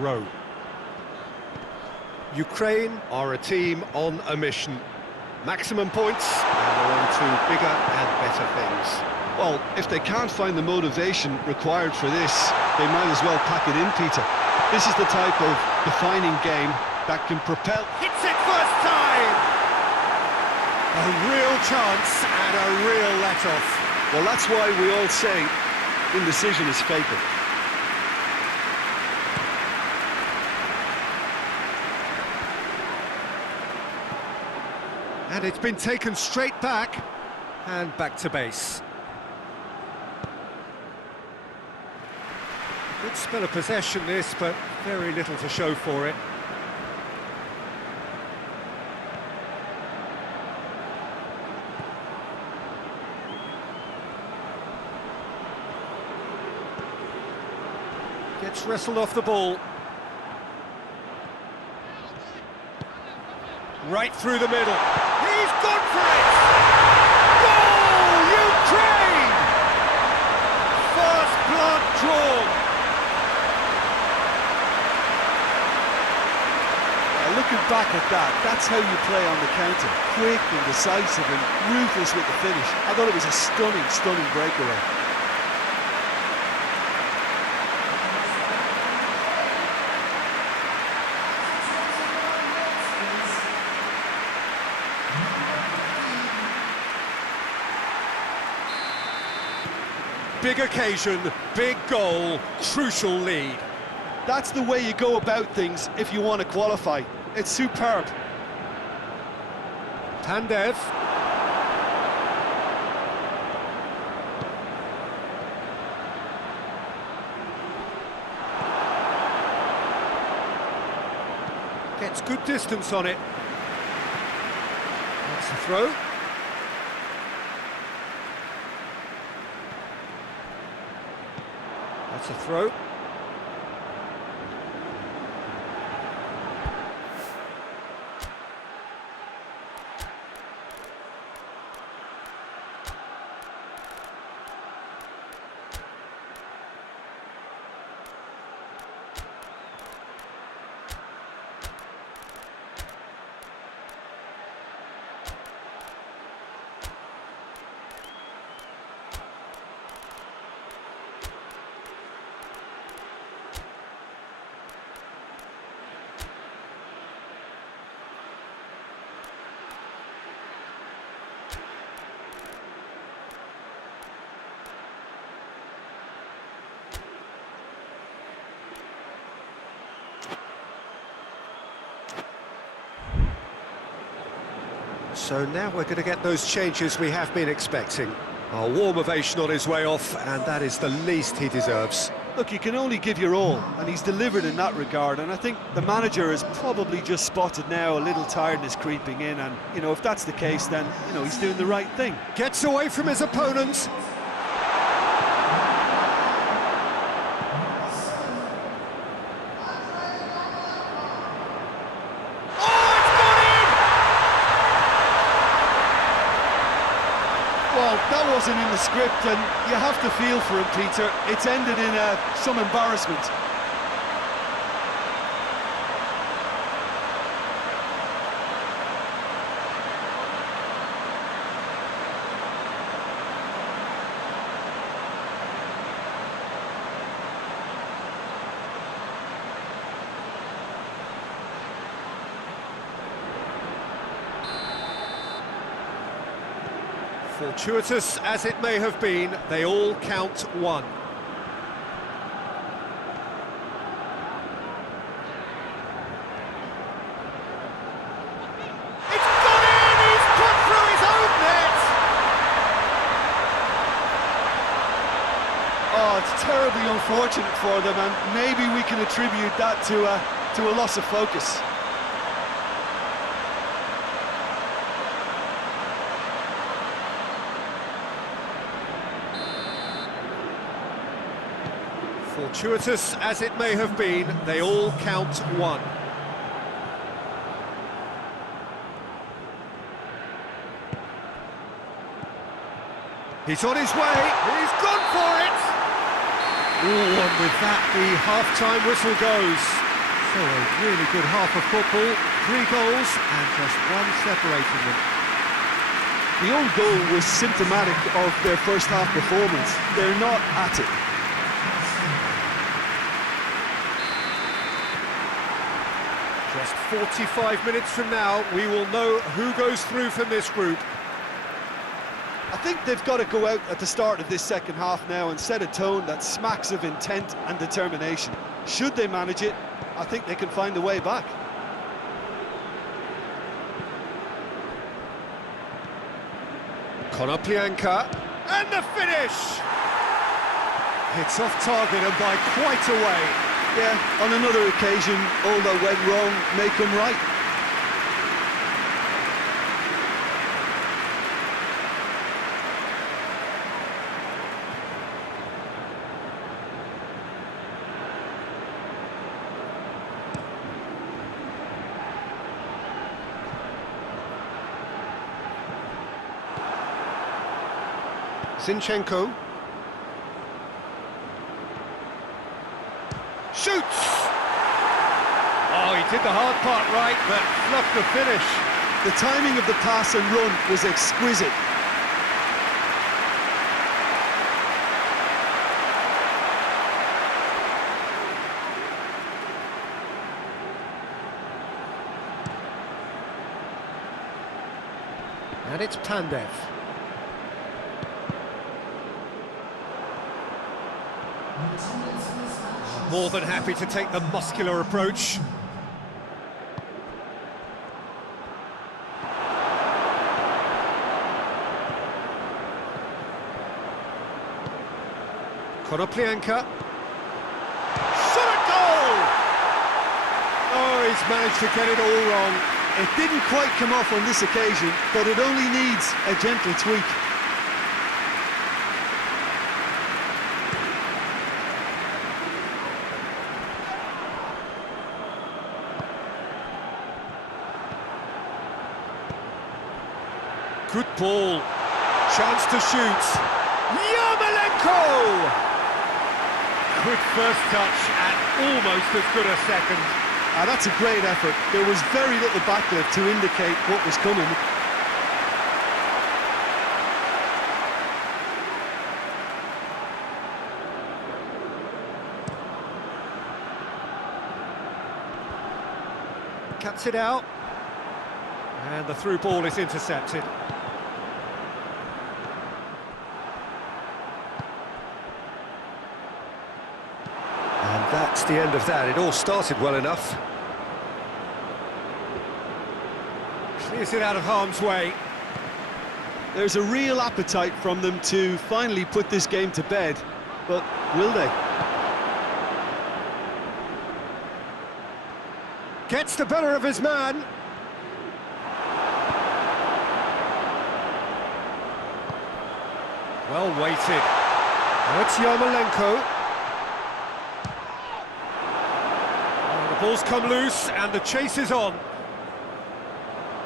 row. Ukraine are a team on a mission. Maximum points, and they're on to bigger and better things. Well, if they can't find the motivation required for this, they might as well pack it in, Peter. This is the type of defining game that can propel... Hits it first time! A real chance and a real let-off. Well, that's why we all say indecision is fatal. And it's been taken straight back, and back to base. Good spell of possession this, but very little to show for it. Gets wrestled off the ball. Right through the middle. He's gone for it! Goal, Ukraine! First blood drawn. Looking back at that, that's how you play on the counter. Quick and decisive and ruthless with the finish. I thought it was a stunning breakaway. Big occasion, big goal, crucial lead. That's the way you go about things if you want to qualify. It's superb. Pandev. Gets good distance on it. That's the throw. That's a throw. So now we're going to get those changes we have been expecting. A warm ovation on his way off, and that is the least he deserves. Look, you can only give your all, and he's delivered in that regard, and I think the manager has probably just spotted now a little tiredness creeping in, and, you know, if that's the case, then, you know, he's doing the right thing. Gets away from his opponents. Well, that wasn't in the script, and you have to feel for him, Peter. It's ended in some embarrassment. Fortuitous as it may have been, they all count one. It's gone in! He's put through his own net! Oh, it's terribly unfortunate for them, and maybe we can attribute that to a loss of focus. Fortuitous as it may have been, they all count one. He's on his way, he's gone for it! Ooh, and with that, the half-time whistle goes. So a really good half of football, 3 goals and just one separating them. The own goal was symptomatic of their first half performance. They're not at it. Just 45 minutes from now, we will know who goes through from this group. I think they've got to go out at the start of this second half now and set a tone that smacks of intent and determination. Should they manage it, I think they can find a way back. Konoplyanka, and the finish! It's off target and by quite a way. Yeah, on another occasion, all that went wrong may come right. Zinchenko. Shoots! Oh, he did the hard part right, but fluffed the finish. The timing of the pass and run was exquisite. And it's Pandev. More than happy to take the muscular approach. Konoplyanka. Shot at goal! Oh, he's managed to get it all wrong. It didn't quite come off on this occasion, but it only needs a gentle tweak. Good ball. Chance to shoot. Yarmolenko! Good first touch and almost as good a second. That's a great effort. There was very little backlift to indicate what was coming. Cuts it out. And the through ball is intercepted. And that's the end of that. It all started well enough. Clears it out of harm's way. There's a real appetite from them to finally put this game to bed, but will they? Gets the better of his man. Well weighted. Now it's Yarmolenko. Oh, the ball's come loose and the chase is on.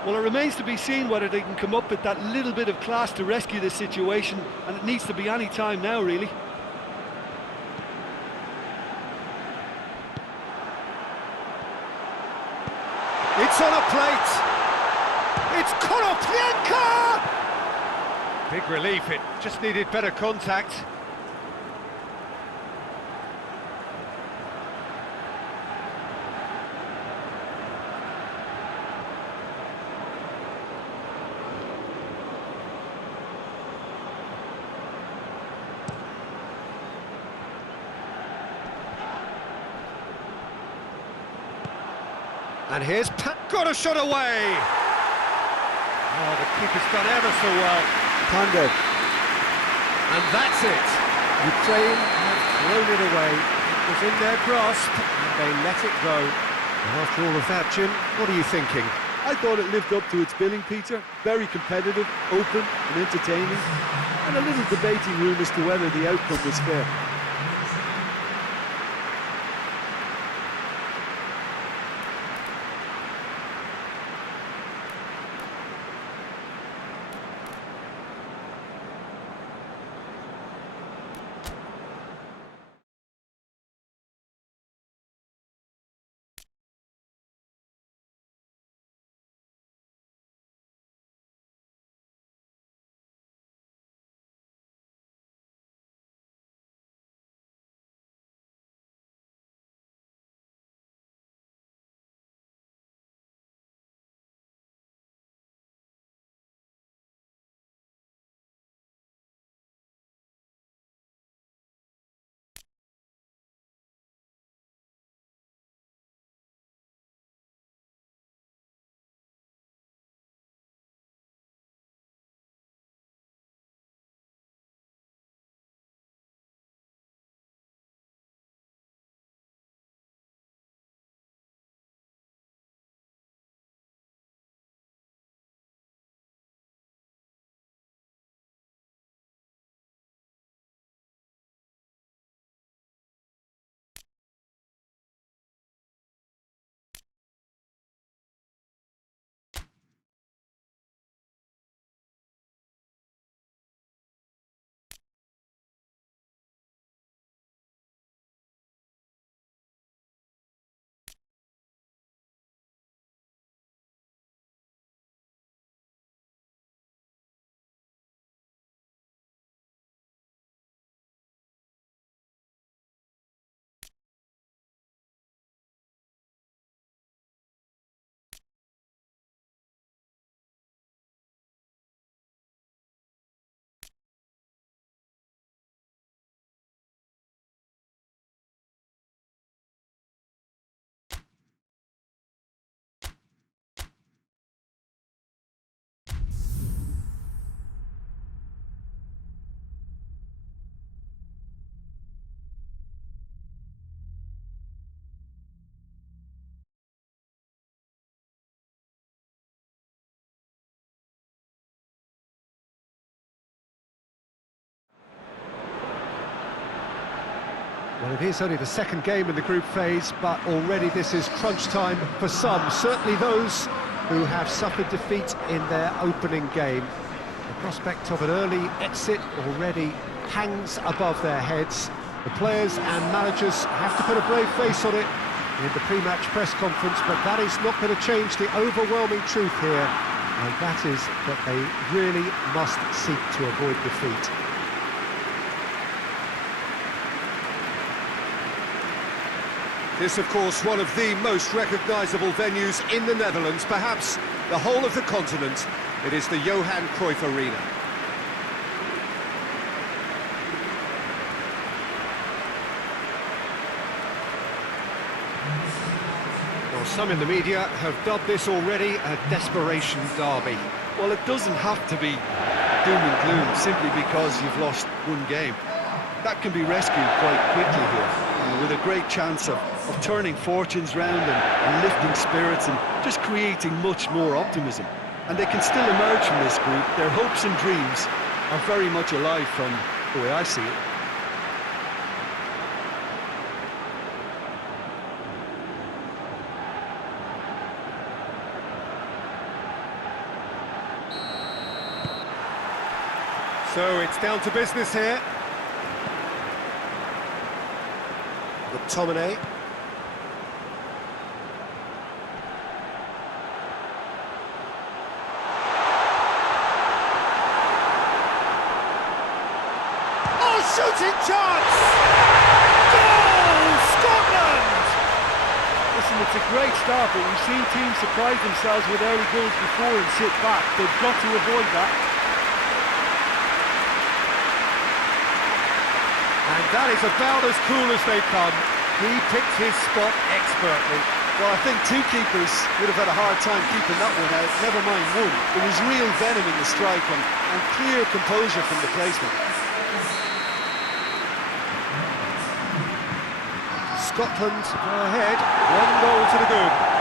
Well, it remains to be seen whether they can come up with that little bit of class to rescue this situation, and it needs to be any time now, really. It's on a plate. It's Konoplyanka! Big relief, it just needed better contact. And here's got a shot away! Oh, the keeper's done ever so well. Pandev. And that's it. Ukraine have thrown it away. It was in their grasp, and they let it go. And after all of that, Jim, what are you thinking? I thought it lived up to its billing, Peter. Very competitive, open and entertaining. And a little debating room as to whether the outcome was fair. Well, it is only the second game in the group phase, but already this is crunch time for some, certainly those who have suffered defeat in their opening game. The prospect of an early exit already hangs above their heads. The players and managers have to put a brave face on it in the pre-match press conference, but that is not going to change the overwhelming truth here, and that is that they really must seek to avoid defeat. This, of course, one of the most recognisable venues in the Netherlands, perhaps the whole of the continent. It is the Johan Cruyff Arena. Well, some in the media have dubbed this already a desperation derby. Well, it doesn't have to be doom and gloom simply because you've lost one game. That can be rescued quite quickly here, with a great chance of turning fortunes round and lifting spirits and just creating much more optimism. And they can still emerge from this group. Their hopes and dreams are very much alive from the way I see it. So it's down to business here. McTominay. Oh, shooting chance! Goal! Scotland! Listen, it's a great start, but we've seen teams surprise themselves with early goals before and sit back. They've got to avoid that. And that is about as cool as they come. He picked his spot expertly. Well, I think two keepers would have had a hard time keeping that one out, never mind one. There was real venom in the strike and clear composure from the placement. Scotland go ahead, 1 goal to the good.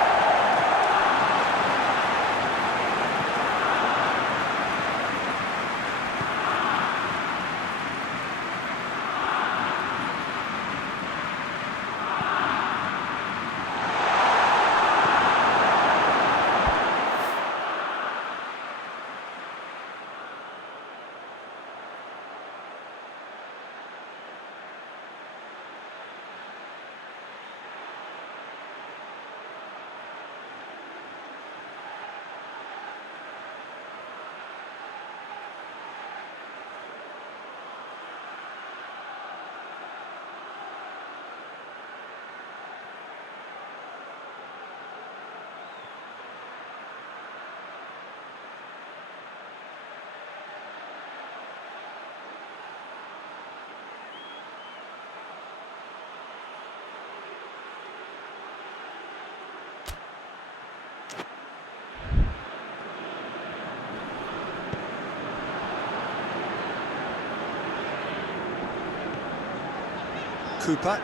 Cooper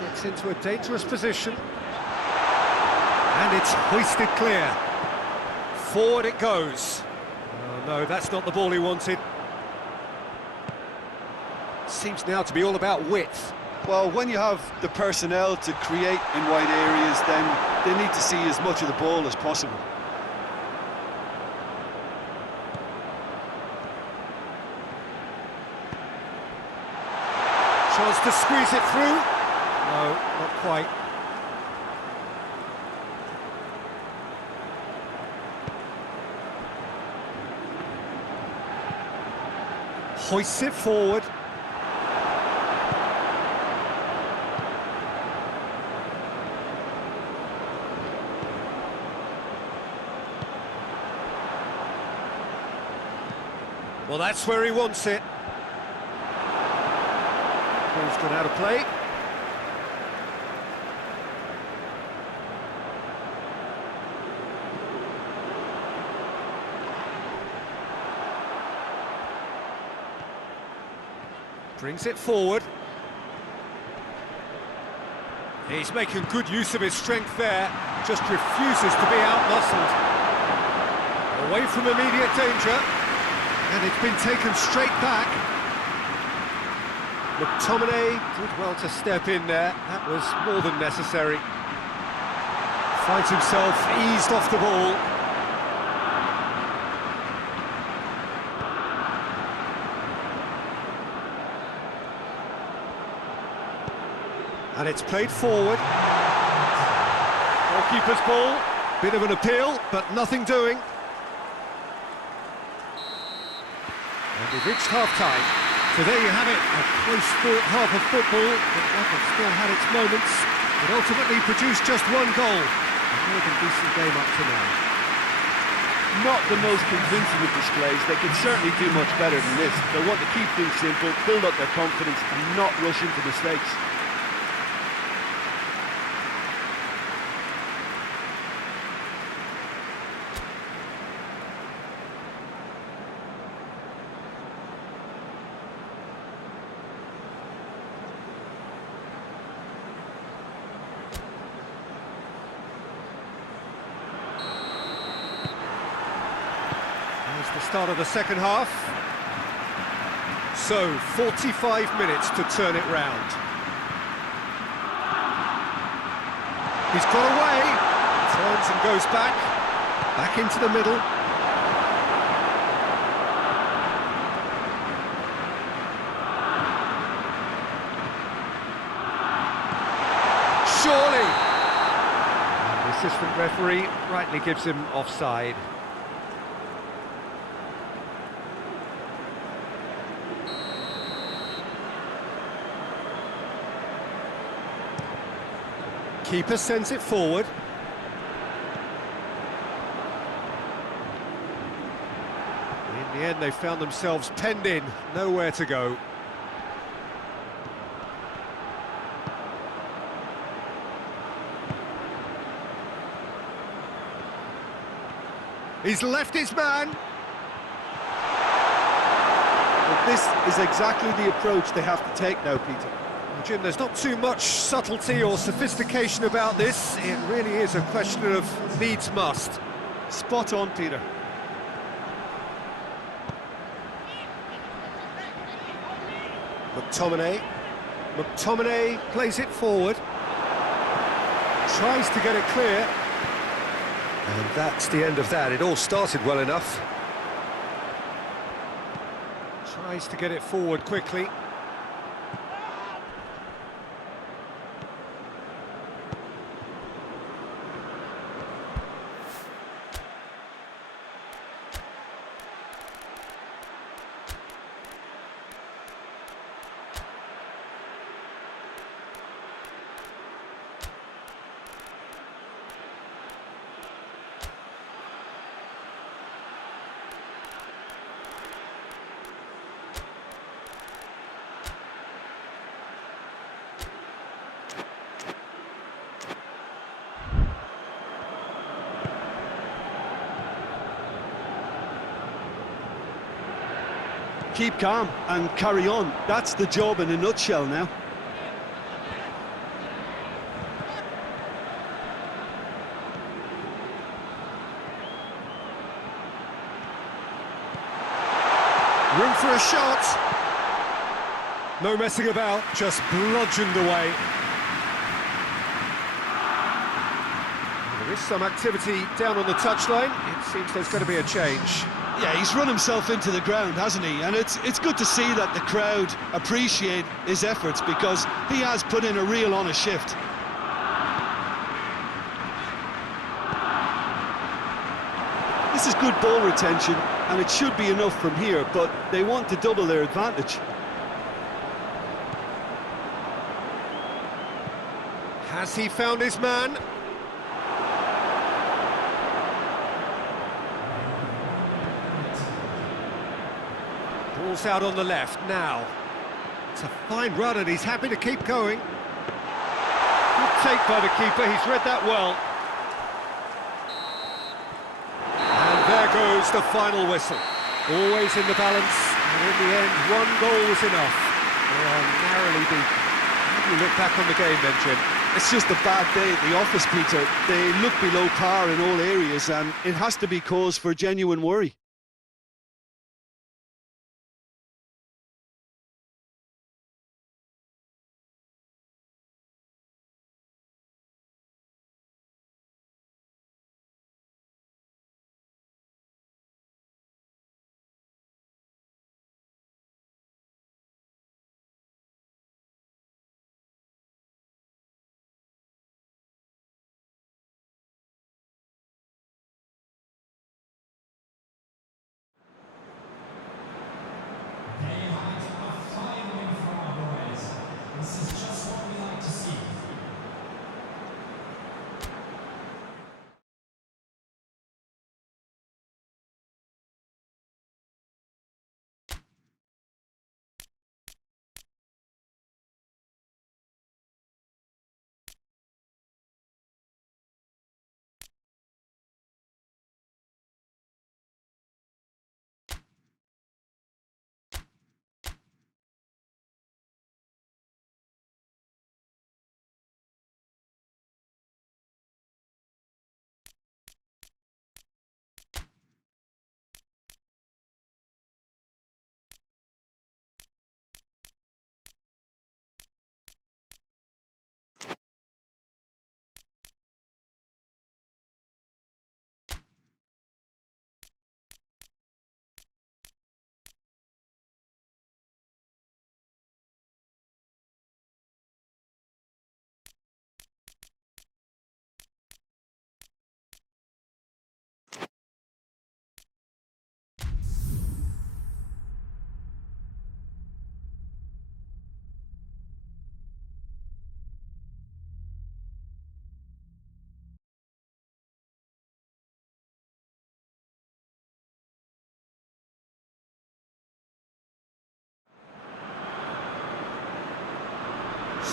gets into a dangerous position, and it's hoisted clear. Forward it goes. Oh no, that's not the ball he wanted. Seems now to be all about width. Well, when you have the personnel to create in wide areas, then they need to see as much of the ball as possible. Chance to squeeze it through. No, not quite. Hoists it forward. Well, that's where he wants it. Ball's gone out of play. Brings it forward. He's making good use of his strength there, just refuses to be out-muscled. Away from immediate danger, and it's been taken straight back. McTominay did well to step in there. That was more than necessary. Finds himself eased off the ball. And it's played forward. Goalkeeper's ball. Bit of an appeal, but nothing doing. And we've reached half-time. So there you have it, a close-fought half of football that have still had its moments, but ultimately produced just one goal. A more than decent game up to now. Not the most convincing of displays. They can certainly do much better than this. They'll want to keep things simple, build up their confidence and not rush into mistakes. The start of the second half. So, 45 minutes to turn it round. He's got away, turns and goes back into the middle. Surely! And the assistant referee rightly gives him offside. Keeper sends it forward. In the end, they found themselves penned in, nowhere to go. He's left his man. But this is exactly the approach they have to take now, Peter. Jim, there's not too much subtlety or sophistication about this. It really is a question of needs must. Spot on, Peter. McTominay plays it forward. Tries to get it clear. And that's the end of that. It all started well enough. Tries to get it forward quickly. Keep calm and carry on. That's the job in a nutshell now. Room for a shot. No messing about, just bludgeoned away. There is some activity down on the touchline. It seems there's going to be a change. Yeah, he's run himself into the ground, hasn't he? And it's good to see that the crowd appreciate his efforts because he has put in a real honest shift. This is good ball retention, and it should be enough from here, but they want to double their advantage. Has he found his man? Ball's out on the left now. It's a fine run and he's happy to keep going. Good take by the keeper, he's read that well. And there goes the final whistle. Always in the balance, and in the end, one goal was enough. They are narrowly beaten. How do you look back on the game then, Jim? It's just a bad day at the office, Peter. They look below par in all areas, and it has to be cause for genuine worry.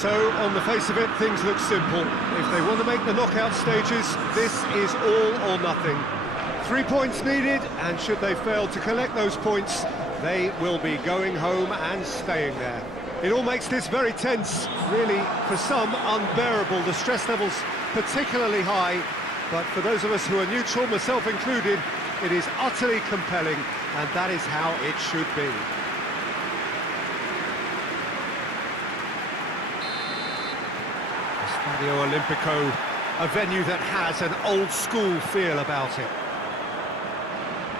So, on the face of it, things look simple. If they want to make the knockout stages, this is all or nothing. 3 points needed, and should they fail to collect those points, they will be going home and staying there. It all makes this very tense, really, for some, unbearable. The stress level's particularly high, but for those of us who are neutral, myself included, it is utterly compelling, and that is how it should be. Stadio Olimpico, a venue that has an old-school feel about it.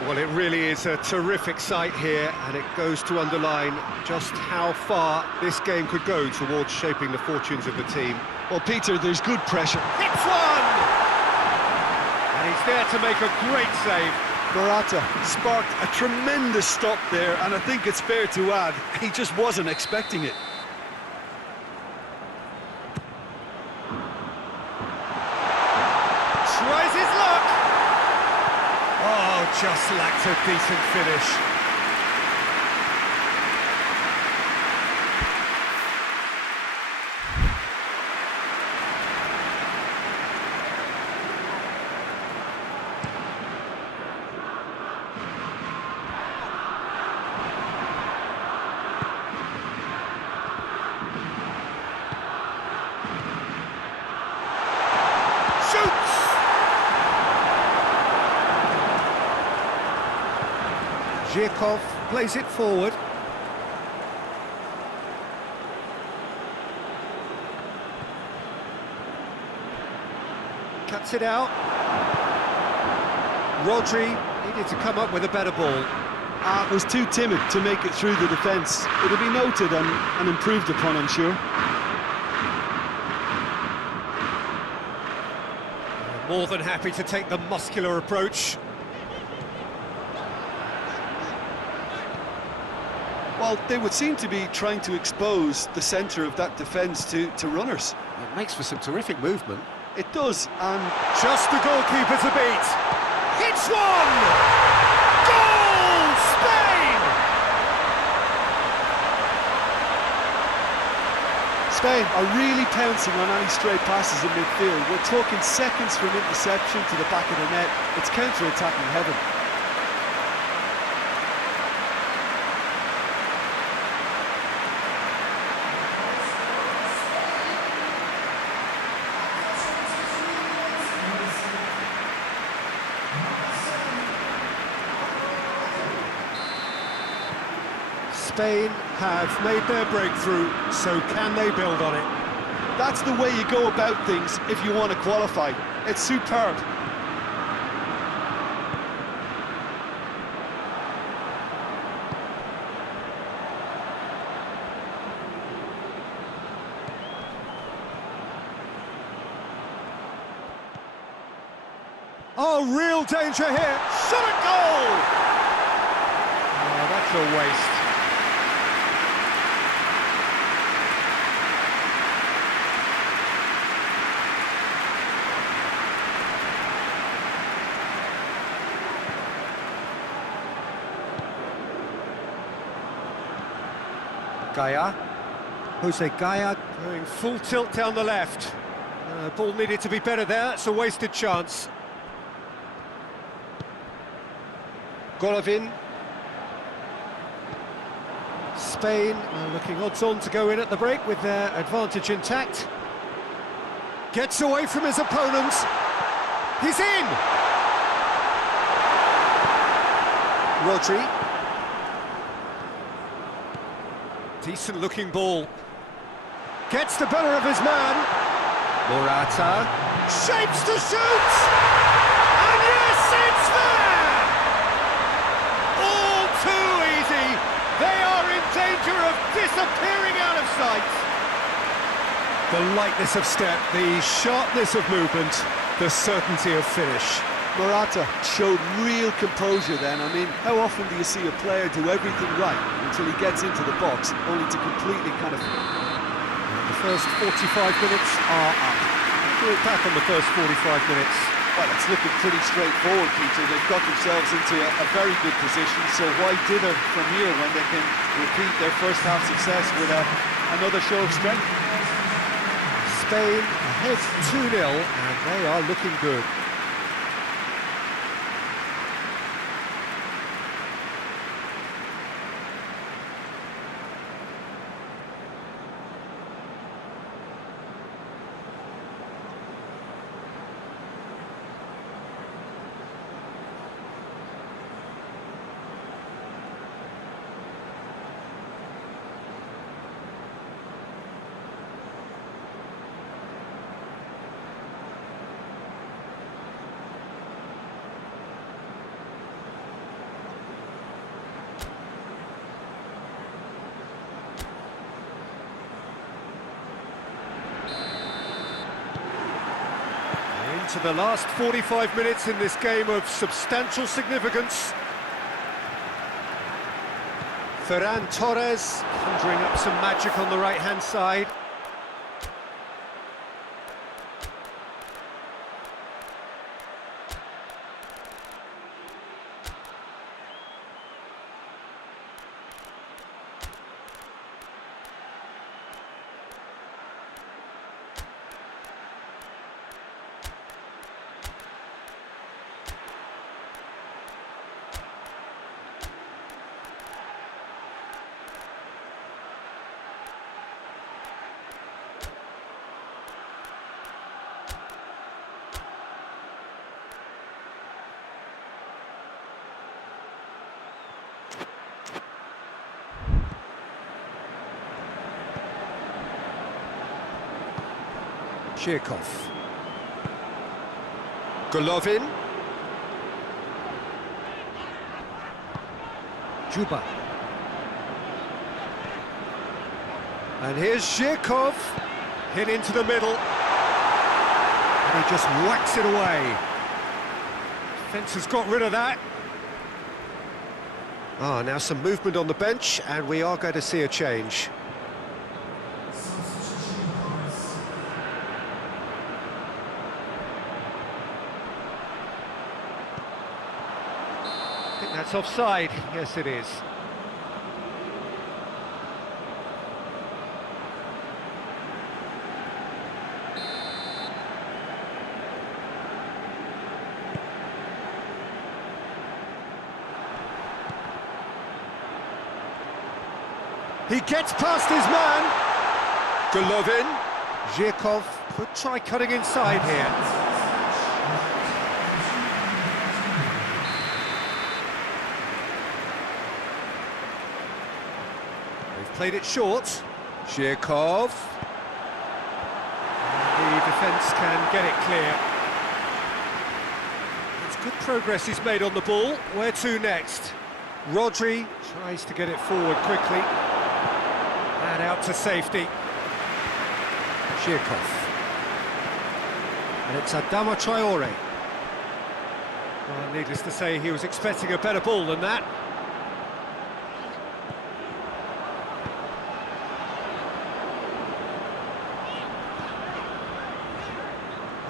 Well, it really is a terrific sight here, and it goes to underline just how far this game could go towards shaping the fortunes of the team. Well, Peter, there's good pressure. Hits one! And he's there to make a great save. Morata sparked a tremendous stop there, and I think it's fair to add, he just wasn't expecting it. Tries his luck! Oh, just lacked a decent finish. Zhirkov plays it forward. Cuts it out. Rodri needed to come up with a better ball. Was too timid to make it through the defence. It'll be noted and improved upon, I'm sure. More than happy to take the muscular approach. Well, they would seem to be trying to expose the centre of that defence to runners. It makes for some terrific movement. It does, and just the goalkeeper to beat. Hits one! Goal! Spain! Spain are really pouncing on any stray passes in midfield. We're talking seconds from interception to the back of the net. It's counter-attacking heaven. Spain have made their breakthrough, so can they build on it? That's the way you go about things if you want to qualify. It's superb. Oh, real danger here. Shot at goal! Oh, that's a waste. Gaia. Jose Gaia going full tilt down the left. Ball needed to be better there, it's a wasted chance. Golovin. Spain looking odds-on to go in at the break with their advantage intact. Gets away from his opponent. He's in! Rodri. Decent looking ball. Gets the better of his man. Morata. Shapes to shoot! And yes, it's there! All too easy. They are in danger of disappearing out of sight. The lightness of step, the sharpness of movement, the certainty of finish. Morata showed real composure then. I mean, how often do you see a player do everything right until he gets into the box, only to completely kind of... The first 45 minutes are up. We'll back on the first 45 minutes. Well, it's looking pretty straightforward, Peter. They've got themselves into a very good position, so why dither from here when they can repeat their first half success with another show of strength? Spain ahead 2-0, and they are looking good. To the last 45 minutes in this game of substantial significance. Ferran Torres conjuring up some magic on the right-hand side. Shirkov. Golovin. Juba. And here's Shirkov. Hit into the middle. And he just whacks it away. Defence has got rid of that. Now some movement on the bench, and we are going to see a change. That's offside. Yes, it is. He gets past his man. Golovin. Zhirkov could try cutting inside here. Played it short. Zhirkov. The defence can get it clear. It's good progress he's made on the ball. Where to next? Rodri tries to get it forward quickly. And out to safety. Zhirkov. And it's Adama Traore. Well, needless to say, he was expecting a better ball than that.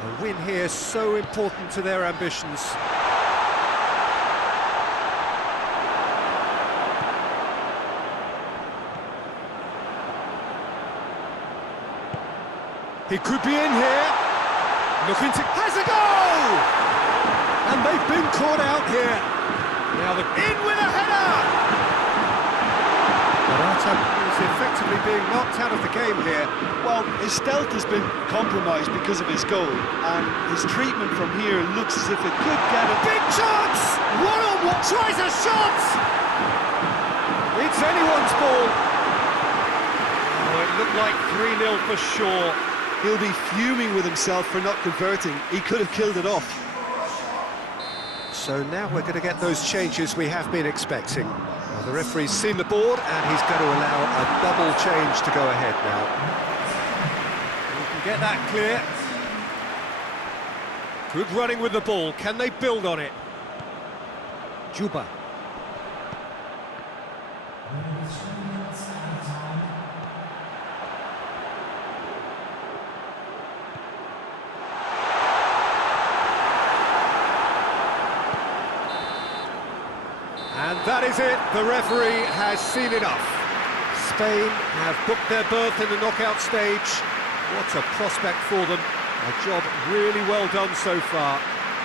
A win here so important to their ambitions. He could be in here. Looking to... has a goal! And they've been caught out here. Now they're in with a header! Morata is effectively being knocked out of the game here. Well, his stealth has been compromised because of his goal, and his treatment from here looks as if it could get a... big chance! One-on-one, tries a shot! It's anyone's ball. Oh, it looked like 3-0 for sure. He'll be fuming with himself for not converting. He could have killed it off. So now we're going to get those changes we have been expecting. Well, the referee's seen the board, and he's going to allow a double change to go ahead now. We can get that clear. Good running with the ball. Can they build on it? Juba. And that is it, the referee has seen enough. Spain have booked their berth in the knockout stage, What a prospect for them. A job really well done so far.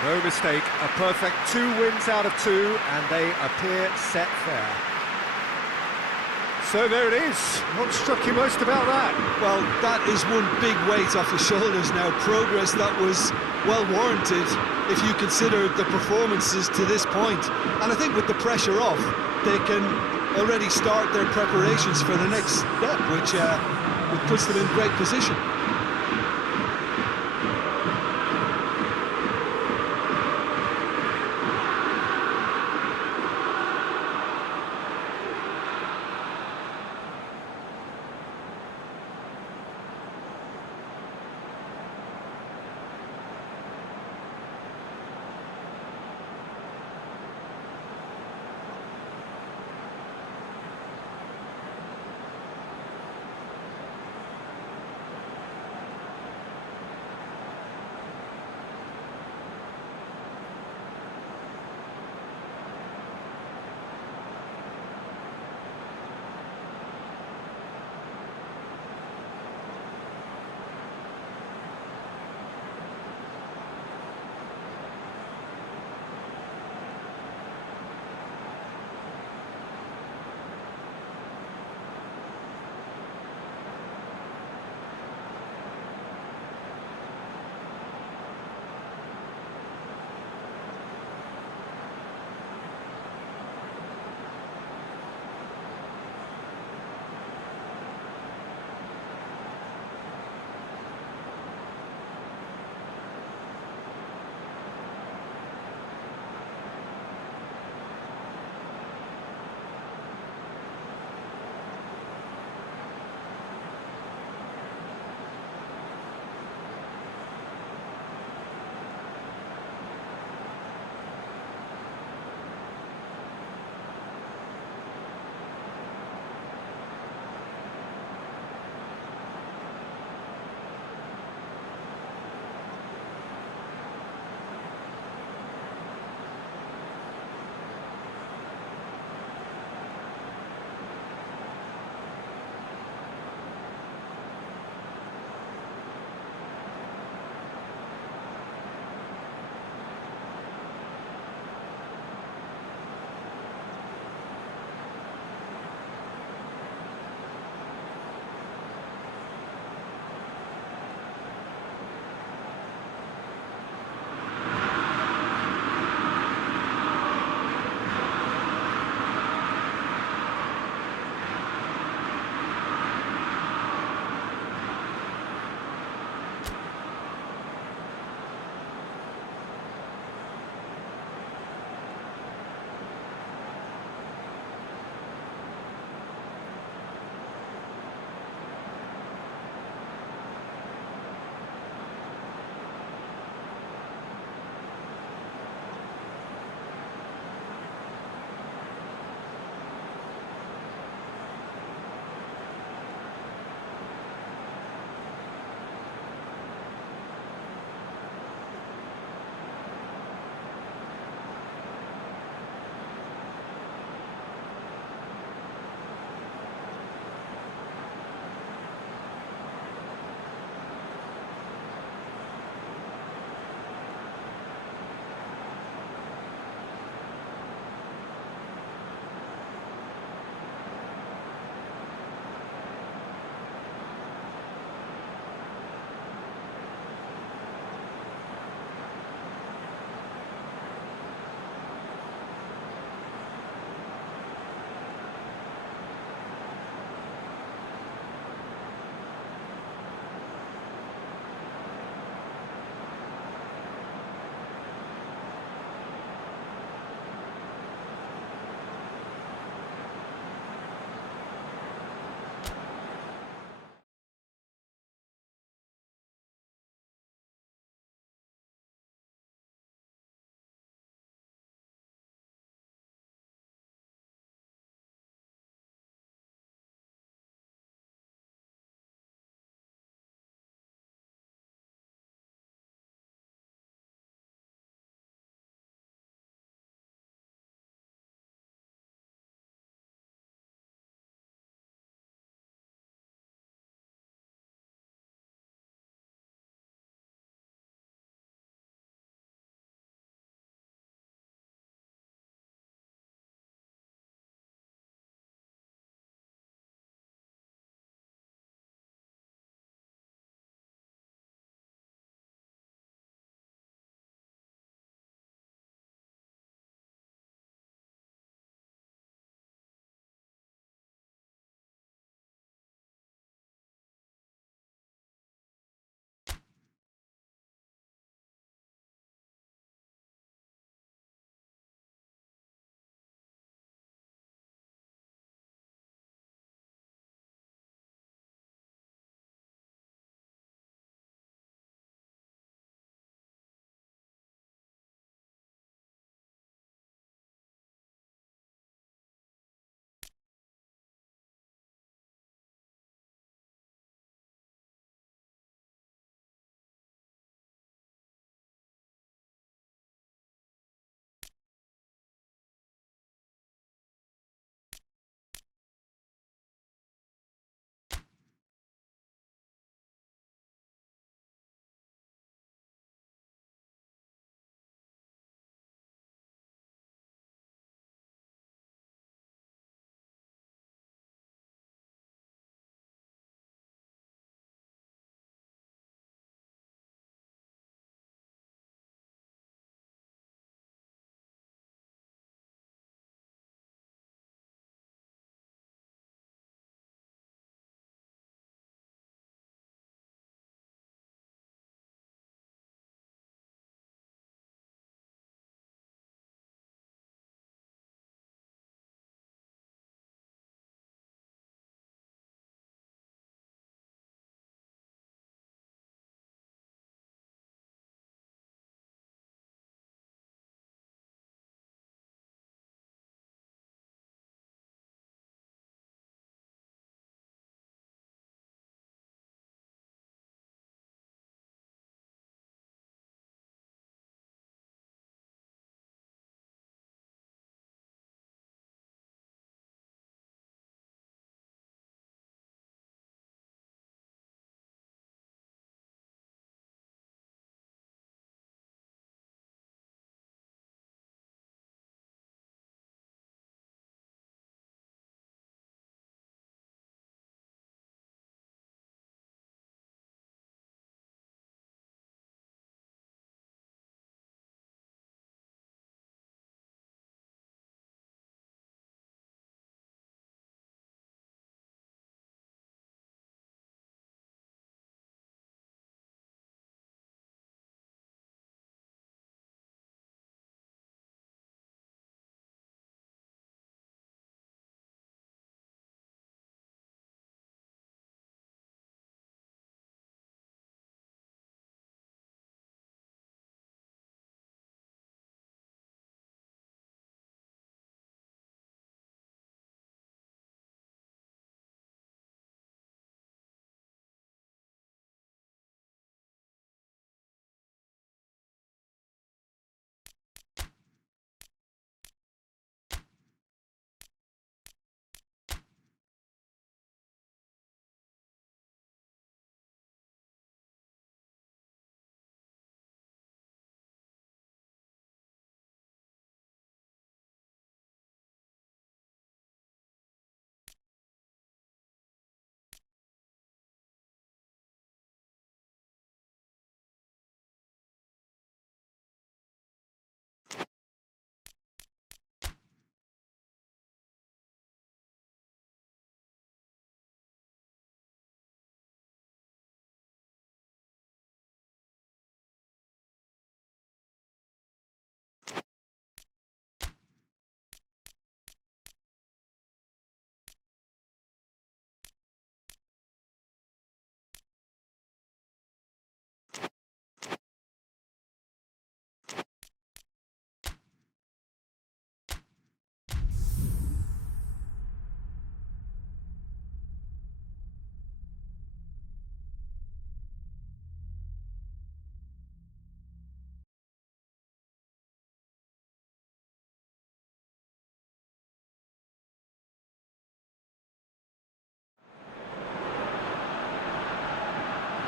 No mistake, a perfect 2 wins out of 2, and they appear set fair. So there it is. What struck you most about that? Well, that is one big weight off his shoulders now. Progress that was well warranted if you consider the performances to this point. And I think with the pressure off, they can already start their preparations for the next step, which puts them in great position.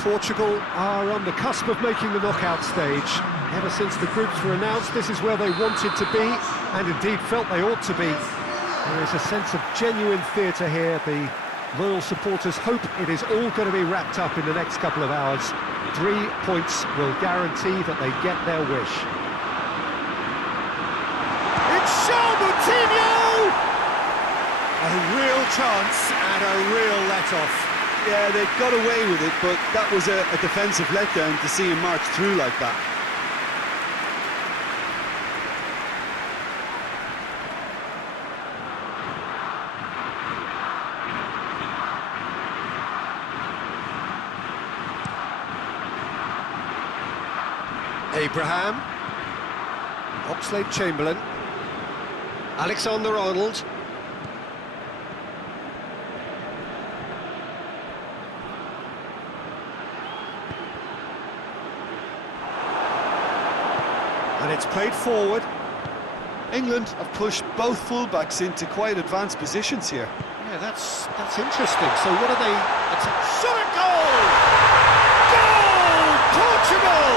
Portugal are on the cusp of making the knockout stage. Ever since the groups were announced, this is where they wanted to be, and indeed felt they ought to be. There is a sense of genuine theatre here. The loyal supporters hope it is all going to be wrapped up in the next couple of hours. 3 points will guarantee that they get their wish. It's Coutinho! A real chance and a real let-off. Yeah, they got away with it, but that was a defensive letdown to see him march through like that. Abraham, Oxlade-Chamberlain, Alexander-Arnold, and it's played forward. England have pushed both fullbacks into quite advanced positions here. Yeah, that's interesting. So what are they? Shot at goal! Goal! Portugal!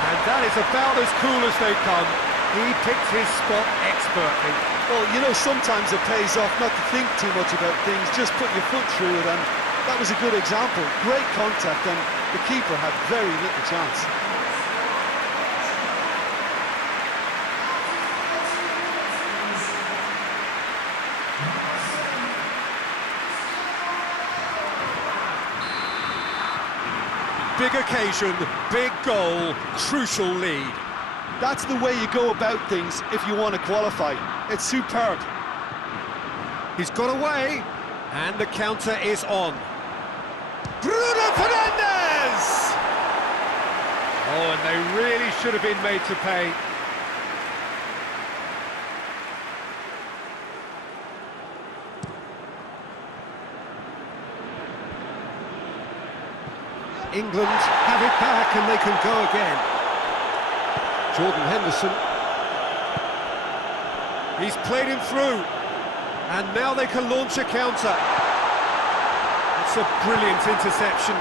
And that is about as cool as they come. He picked his spot expertly. Well, you know, sometimes it pays off not to think too much about things, just put your foot through it, and that was a good example. Great contact, and the keeper had very little chance. Big occasion, big goal, crucial lead. That's the way you go about things if you want to qualify. It's superb. He's got away, and the counter is on. Bruno Fernandes! Oh, and they really should have been made to pay. England have it back and they can go again. Jordan Henderson. He's played him through. And now they can launch a counter. It's a brilliant interception.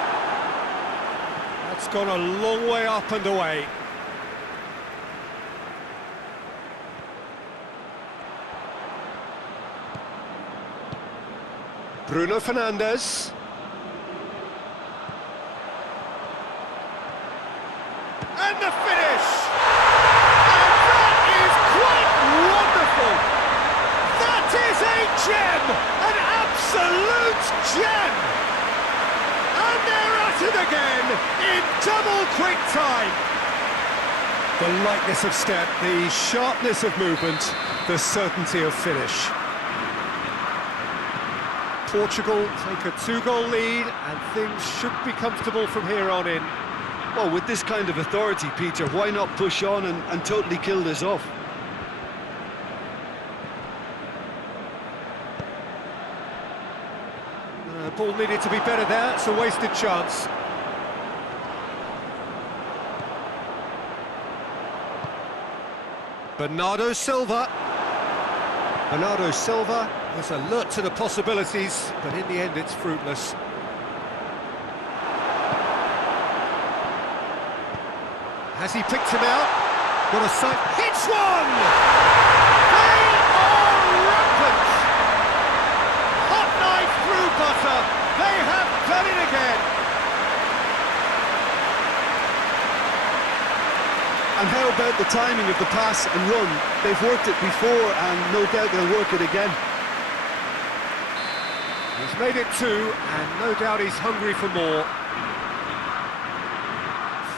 That's gone a long way up and away. Bruno Fernandes. And the finish! And that is quite wonderful! That is a gem! An absolute gem! And they're at it again in double quick time! The lightness of step, the sharpness of movement, the certainty of finish. Portugal take a 2-goal lead and things should be comfortable from here on in. Well, with this kind of authority, Peter, why not push on and totally kill this off? Ball needed to be better there, it's a wasted chance. Bernardo Silva. Bernardo Silva is alert to the possibilities, but in the end it's fruitless. Has he picked him out? What a sight. Hits one! They are rampant! Hot knife through butter. They have done it again. And how about the timing of the pass and run? They've worked it before and no doubt they'll work it again. He's made it 2 and no doubt he's hungry for more.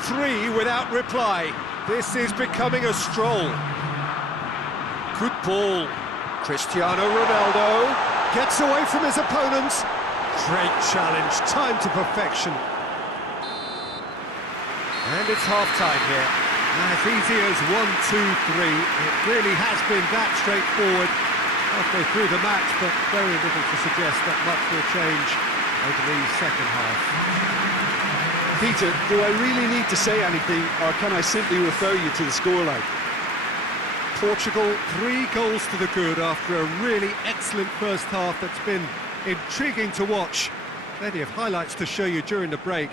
3 without reply. This is becoming a stroll. Good ball. Cristiano Ronaldo gets away from his opponent. Great challenge, time to perfection. And it's half-time here. As easy as 1, 2, 3. It really has been that straightforward halfway through the match, but very little to suggest that much will change over the second half. Peter, do I really need to say anything, or can I simply refer you to the scoreline? Portugal, 3 goals to the good after a really excellent first half that's been Intriguing to watch. Plenty of highlights to show you during the break.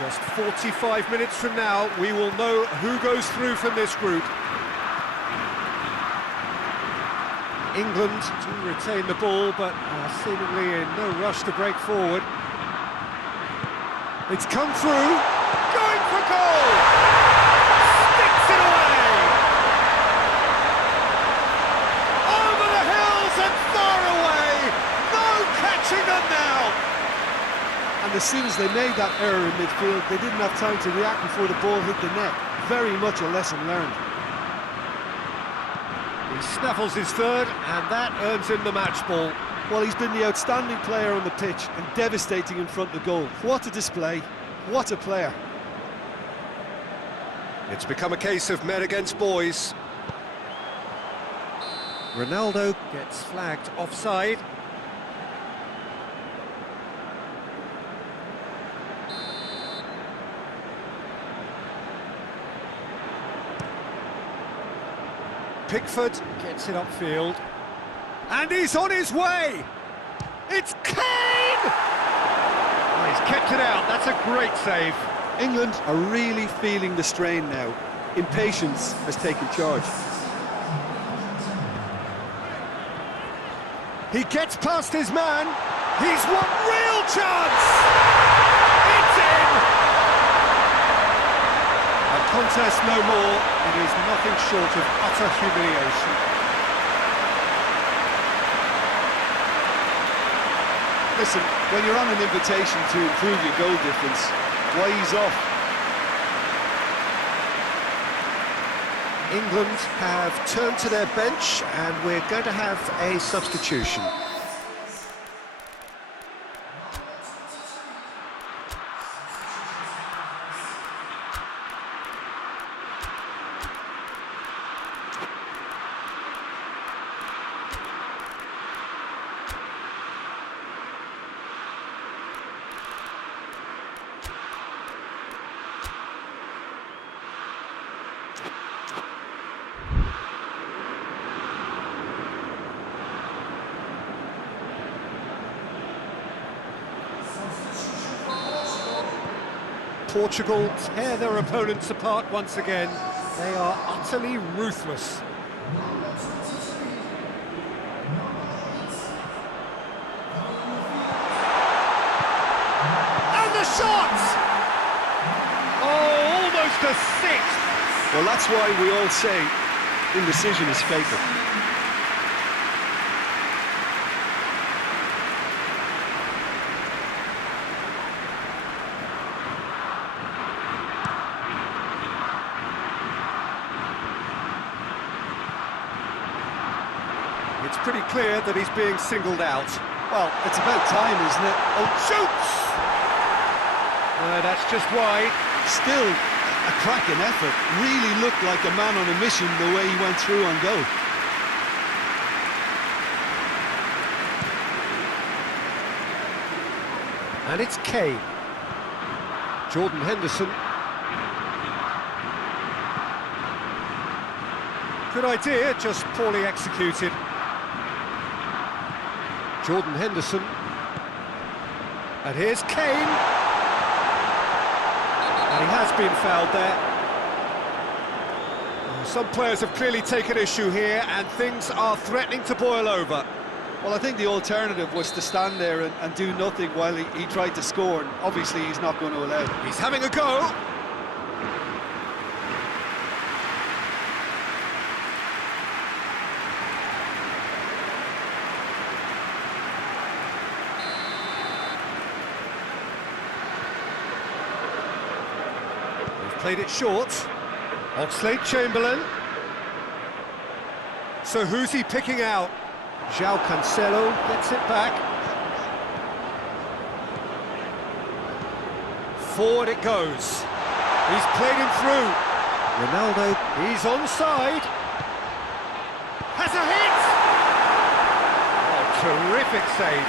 Just 45 minutes from now, we will know who goes through from this group. England do retain the ball, but are seemingly in no rush to break forward. It's come through, going for goal! Sticks it away! Over the hills and far away! No catching them now! And as soon as they made that error in midfield, they didn't have time to react before the ball hit the net. Very much a lesson learned. He snaffles his third, and that earns him the match ball. Well, he's been the outstanding player on the pitch and devastating in front of goal. What a display, what a player. It's become a case of men against boys. Ronaldo gets flagged offside. Pickford gets it upfield. And he's on his way! It's Kane! Oh, he's kept it out, that's a great save. England are really feeling the strain now. Impatience has taken charge. He gets past his man. He's won real chance! It's in! A contest no more. It is nothing short of utter humiliation. Listen, when you're on an invitation to improve your goal difference, why ease off? England have turned to their bench and we're going to have a substitution. Portugal tear their opponents apart once again. They are utterly ruthless. And the shot! Oh, almost a sixth! Well, that's why we all say indecision is fatal. It's pretty clear that he's being singled out. Well, it's about time, isn't it? Oh, Shoots! That's just wide. still a cracking effort. Really looked like a man on a mission the way he went through on goal. And it's Kane. Jordan Henderson. Good idea, just poorly executed. Jordan Henderson. And here's Kane. And he has been fouled there. Some players have clearly taken issue here, and things are threatening to boil over. Well, I think the alternative was to stand there and do nothing while he tried to score, and obviously he's not going to allow it. He's having a go. They've played it short. Oxlade-Chamberlain. So who's he picking out? João Cancelo gets it back. Forward it goes. He's played him through. Ronaldo, he's onside. Has a hit! Oh, terrific save.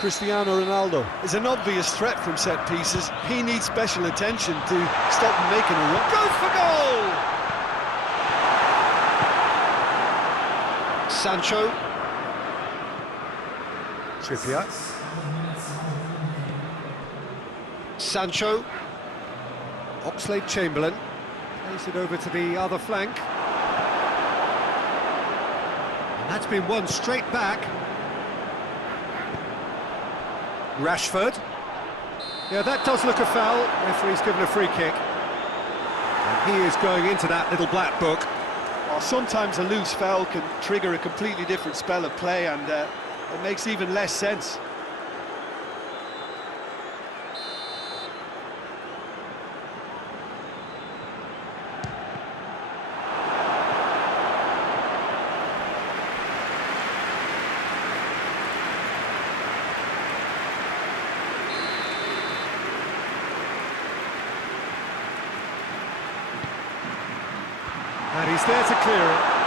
Cristiano Ronaldo is an obvious threat from set pieces. He needs special attention to stop him making a run. Goes for goal! Sancho. Trippier. Sancho. Oxlade-Chamberlain. Plays it over to the other flank. And that's been won straight back. Rashford. Yeah, that does look a foul. Referee's given a free kick. And he is going into that little black book. Well, sometimes a loose foul can trigger a completely different spell of play, and it makes even less sense. And he's there to clear it.